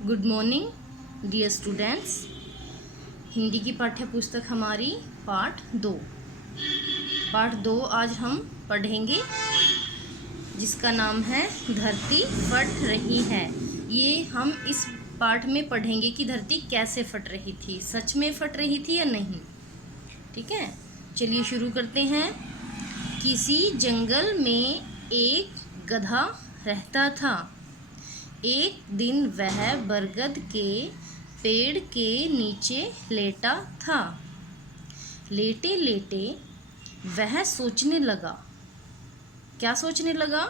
Good morning dear students. Hindi की पाठ्य पुस्तक हमारी पाठ 2 आज हम पढ़ेंगे, जिसका नाम है धरती फट रही है। ये हम इस पाठ में पढ़ेंगे कि धरती कैसे फट रही थी, सच में फट रही थी या नहीं। ठीक है, चलिए शुरू करते हैं। किसी जंगल में एक गधा रहता था। एक दिन वह बरगद के पेड़ के नीचे लेटा था। लेटे लेटे वह सोचने लगा। क्या सोचने लगा?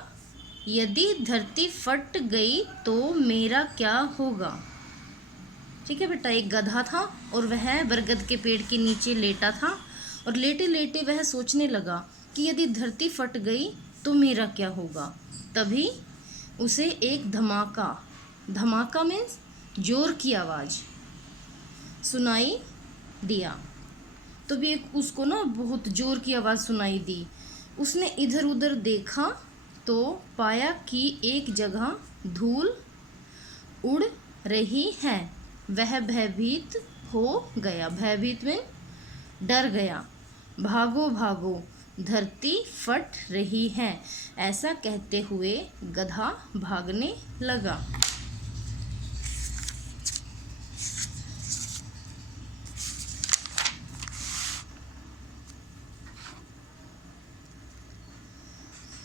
यदि धरती फट गई तो मेरा क्या होगा। ठीक है बेटा, एक गधा था और वह बरगद के पेड़ के नीचे लेटा था और लेटे लेटे वह सोचने लगा कि यदि धरती फट गई तो मेरा क्या होगा। तभी उसे एक धमाका मीन्स जोर की आवाज़ सुनाई दिया। तो भी उसको ना बहुत जोर की आवाज़ सुनाई दी। उसने इधर उधर देखा तो पाया कि एक जगह धूल उड़ रही है। वह भयभीत हो गया। भयभीत में डर गया। भागो भागो, धरती फट रही है, ऐसा कहते हुए गधा भागने लगा।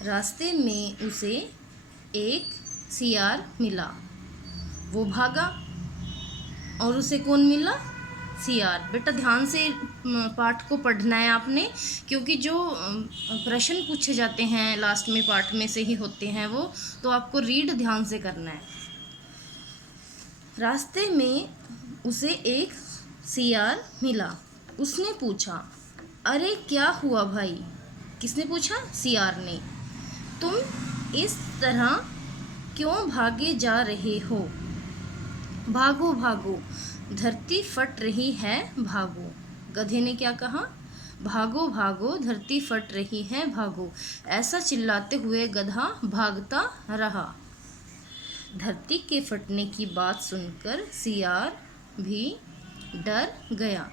रास्ते में उसे एक सियार मिला। वो भागा और उसे कौन मिला? सियार। बेटा ध्यान से पाठ को पढ़ना है आपने, क्योंकि जो प्रश्न पूछे जाते हैं लास्ट में पाठ में से ही होते हैं वो, तो आपको रीड ध्यान से करना है। रास्ते में उसे एक सियार मिला। उसने पूछा, अरे क्या हुआ भाई? किसने पूछा? सियार ने। तुम इस तरह क्यों भागे जा रहे हो? भागो भागो, धरती फट रही है, भागो। गधे ने क्या कहा? भागो भागो, धरती फट रही है, भागो। ऐसा चिल्लाते हुए गधा भागता रहा। धरती के फटने की बात सुनकर सियार भी डर गया।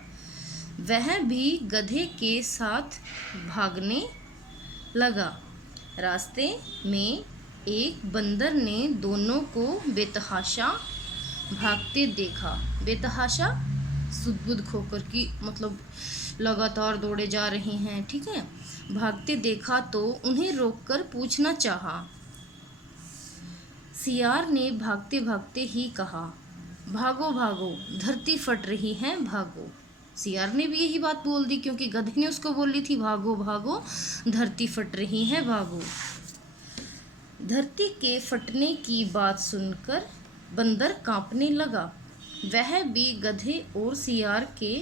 वह भी गधे के साथ भागने लगा। रास्ते में एक बंदर ने दोनों को बेतहाशा भागते देखा। बेतहाशा सुध-बुध खोकर की मतलब लगातार दौड़े जा रहे हैं। ठीक है, भागते देखा तो उन्हें रोककर पूछना चाहा। सियार ने भागते भागते ही कहा, भागो भागो, धरती फट रही है, भागो। सियार ने भी यही बात बोल दी, क्योंकि गधे ने उसको बोली थी भागो भागो, धरती फट रही है, भागो। धरती के फटने की बात सुनकर बंदर कांपने लगा। वह भी गधे और सियार के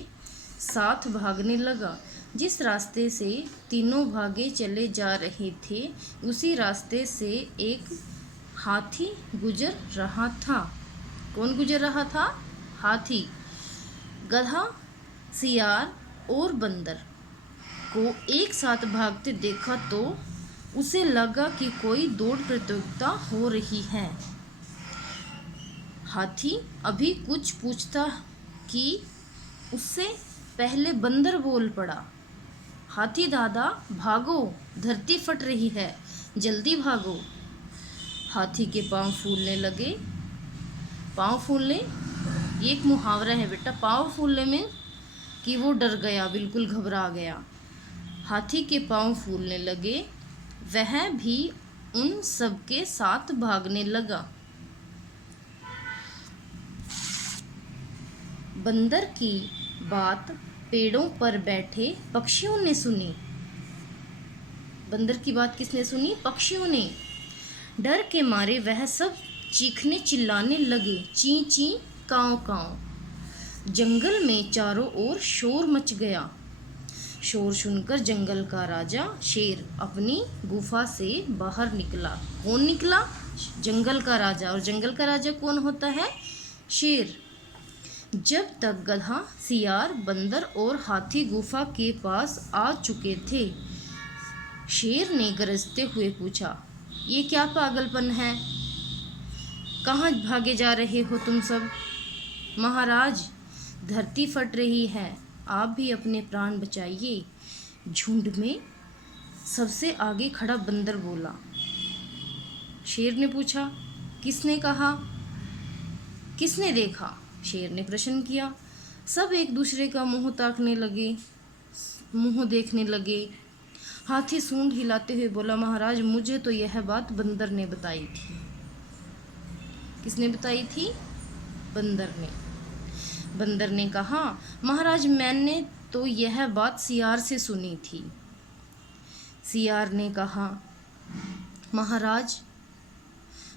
साथ भागने लगा। जिस रास्ते से तीनों भागे चले जा रहे थे, उसी रास्ते से एक हाथी गुजर रहा था। कौन गुजर रहा था? हाथी। गधा, सियार और बंदर को एक साथ भागते देखा तो उसे लगा कि कोई दौड़ प्रतियोगिता हो रही है। हाथी अभी कुछ पूछता कि उससे पहले बंदर बोल पड़ा, हाथी दादा भागो, धरती फट रही है, जल्दी भागो। हाथी के पाँव फूलने लगे। पाँव फूलने ये एक मुहावरा है बेटा। पाँव फूलने में कि वो डर गया, बिल्कुल घबरा गया। हाथी के पाँव फूलने लगे। वह भी उन सब के साथ भागने लगा। बंदर की बात पेड़ों पर बैठे पक्षियों ने सुनी। बंदर की बात किसने सुनी? पक्षियों ने। डर के मारे वह सब चीखने चिल्लाने लगे, ची ची काँव काँव। जंगल में चारों ओर शोर मच गया। शोर सुनकर जंगल का राजा शेर अपनी गुफा से बाहर निकला। कौन निकला? जंगल का राजा। और जंगल का राजा कौन होता है? शेर। जब तक गधा, सियार, बंदर और हाथी गुफा के पास आ चुके थे, शेर ने गरजते हुए पूछा, ये क्या पागलपन है? कहाँ भागे जा रहे हो तुम सब? महाराज, धरती फट रही है, आप भी अपने प्राण बचाइए। झुंड में सबसे आगे खड़ा बंदर बोला। शेर ने पूछा, किसने कहा? किसने देखा? शेर ने प्रश्न किया। सब एक दूसरे का मुंह ताकने लगे, मुंह देखने लगे। हाथी सूंड हिलाते हुए बोला, महाराज, मुझे तो यह बात बंदर ने बताई थी। किसने बताई थी? बंदर ने। बंदर ने कहा, महाराज, मैंने तो यह बात सियार से सुनी थी। सियार ने कहा, महाराज,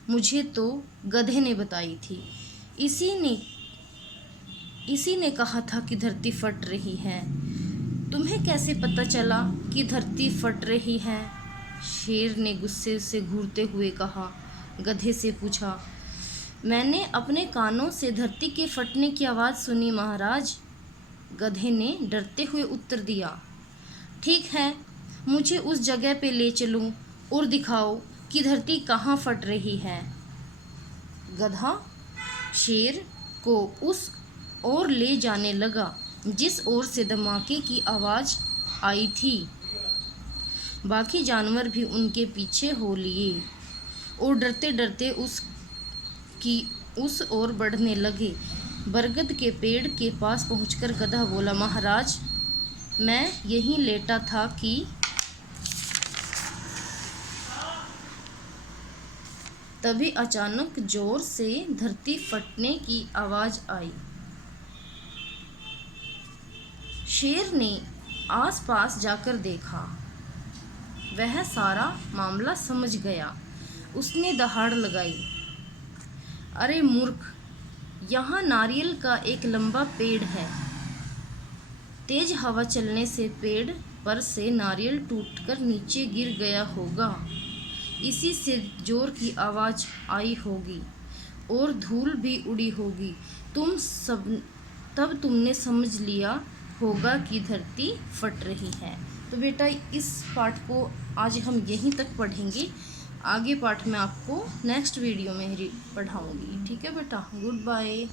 मुझे तो गधे ने बताई थी। इसी ने कहा था कि धरती फट रही है। तुम्हें कैसे पता चला कि धरती फट रही है? शेर ने गुस्से से घूरते हुए कहा। गधे से पूछा, मैंने अपने कानों से धरती के फटने की आवाज़ सुनी महाराज। गधे ने डरते हुए उत्तर दिया। ठीक है, मुझे उस जगह पे ले चलो और दिखाओ कि धरती कहाँ फट रही है। गधा शेर को उस ओर ले जाने लगा जिस ओर से धमाके की आवाज़ आई थी। बाकी जानवर भी उनके पीछे हो लिए और डरते डरते उस ओर बढ़ने लगे। बरगद के पेड़ के पास पहुंचकर गधा बोला, महाराज, मैं यहीं लेटा था कि तभी अचानक जोर से धरती फटने की आवाज़ आई। शेर ने आसपास जाकर देखा। वह सारा मामला समझ गया। उसने दहाड़ लगाई, अरे मूर्ख, यहाँ नारियल का एक लंबा पेड़ है। तेज हवा चलने से पेड़ पर से नारियल टूटकर नीचे गिर गया होगा। इसी से जोर की आवाज़ आई होगी और धूल भी उड़ी होगी। तब तुमने समझ लिया होगा कि धरती फट रही है। तो बेटा, इस पाठ को आज हम यहीं तक पढ़ेंगे। आगे पाठ में आपको नेक्स्ट वीडियो में ही पढ़ाऊँगी। ठीक है बेटा, गुड बाय।